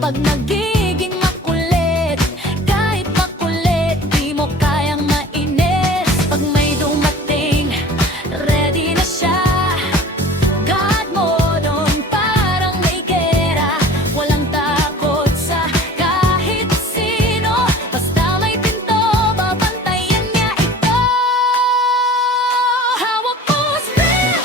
Pag nagiging makulit, kahit makulit, di mo kayang mainis. Pag may dumating, ready na siya. God mo doon parang may gera. Walang takot sa kahit sino. Basta may pinto, babantayan niya ito. Hawak mo spell,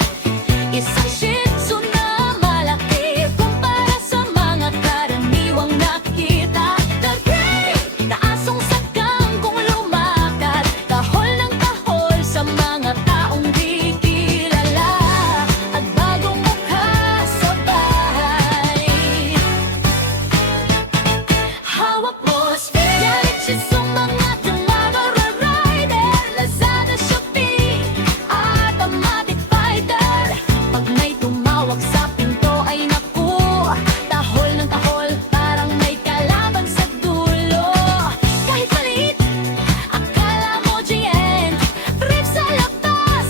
isang shih tzu na malaki kumpara sa mga karaniwang nakita. The great na asong sakang kung lumakad, tahol ng tahol sa mga taong di kilala, at bagong mukha sa bahay. Hawak mo spell, galit siya sa mga dalaga rider, Lazada, Shopee, automatic fighter. Pag may tumawag sa pinto ay naku, tahol ng tahol parang may kalaban sa dulo. Kahit maliit, akala mo giant, trip sa labas,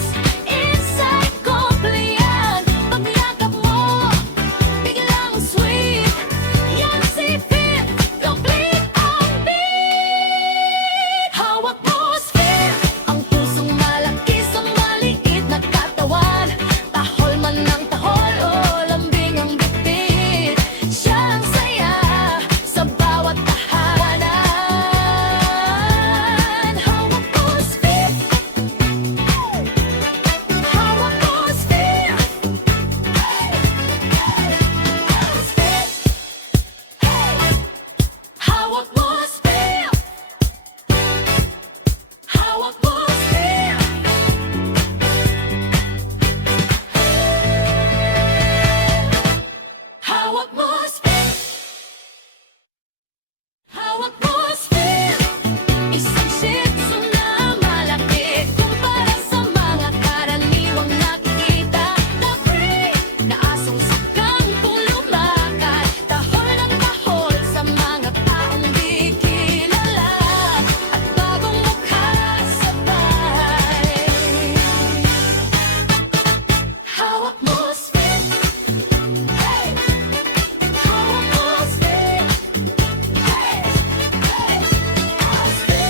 inside compliant. Pag niyakap mo, biglang sweet, yan si Fit, complete ang beat. Hawak mo sphere, ang pusong malaki sa maliit na katawan. Tahol man ng tahol o lambing ang bitbit, siya ang saya sa bawat tahanan. Hawak mo sphere, hawak mo sphere, hawak mo sphere, hawak mo sphere. Hawak mo sphere, hawak mo sphere, isang shih tzu na malaki kumpara sa mga karaniwang nakikita. The great na asong sakang kung lumakad, tahol ng tahol sa mga taong di kilala, at bagong mukha sa bahay. Hawak mo sphere, hey! Hawak mo sphere, hey!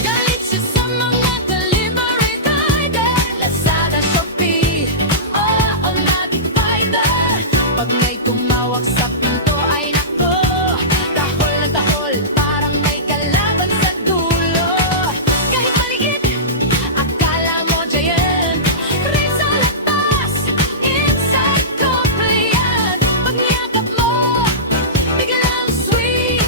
Galit siya sa mga delivery rider, Lazada, Shopee, automatic fighter. Pag may tumawag sa pinto ay nako, tahol na tahol parang may kalaban sa dulo. Kahit maliit, akala mo giant, trip sa labas, inside compliant. Pag niyakap mo, biglang sweet,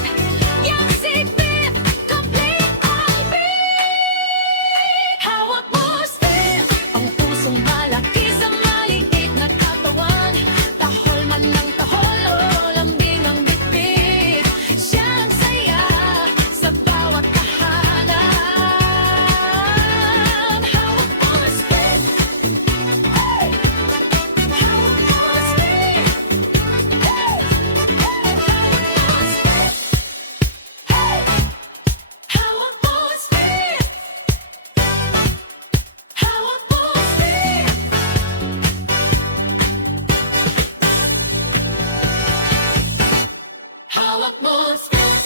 yan si Fit, complete ang beat. Hawak mo sphere, ang pusong malaki sa maliit na katawan. Tahol man ng tahol o lambing ang bitbit, siya ang saya sa bawat tahanan. Hawak mo sphere, hey! Hawak mo sphere, hey! Hawak mo sphere, hawak mo sphere. Hawak mo sphere.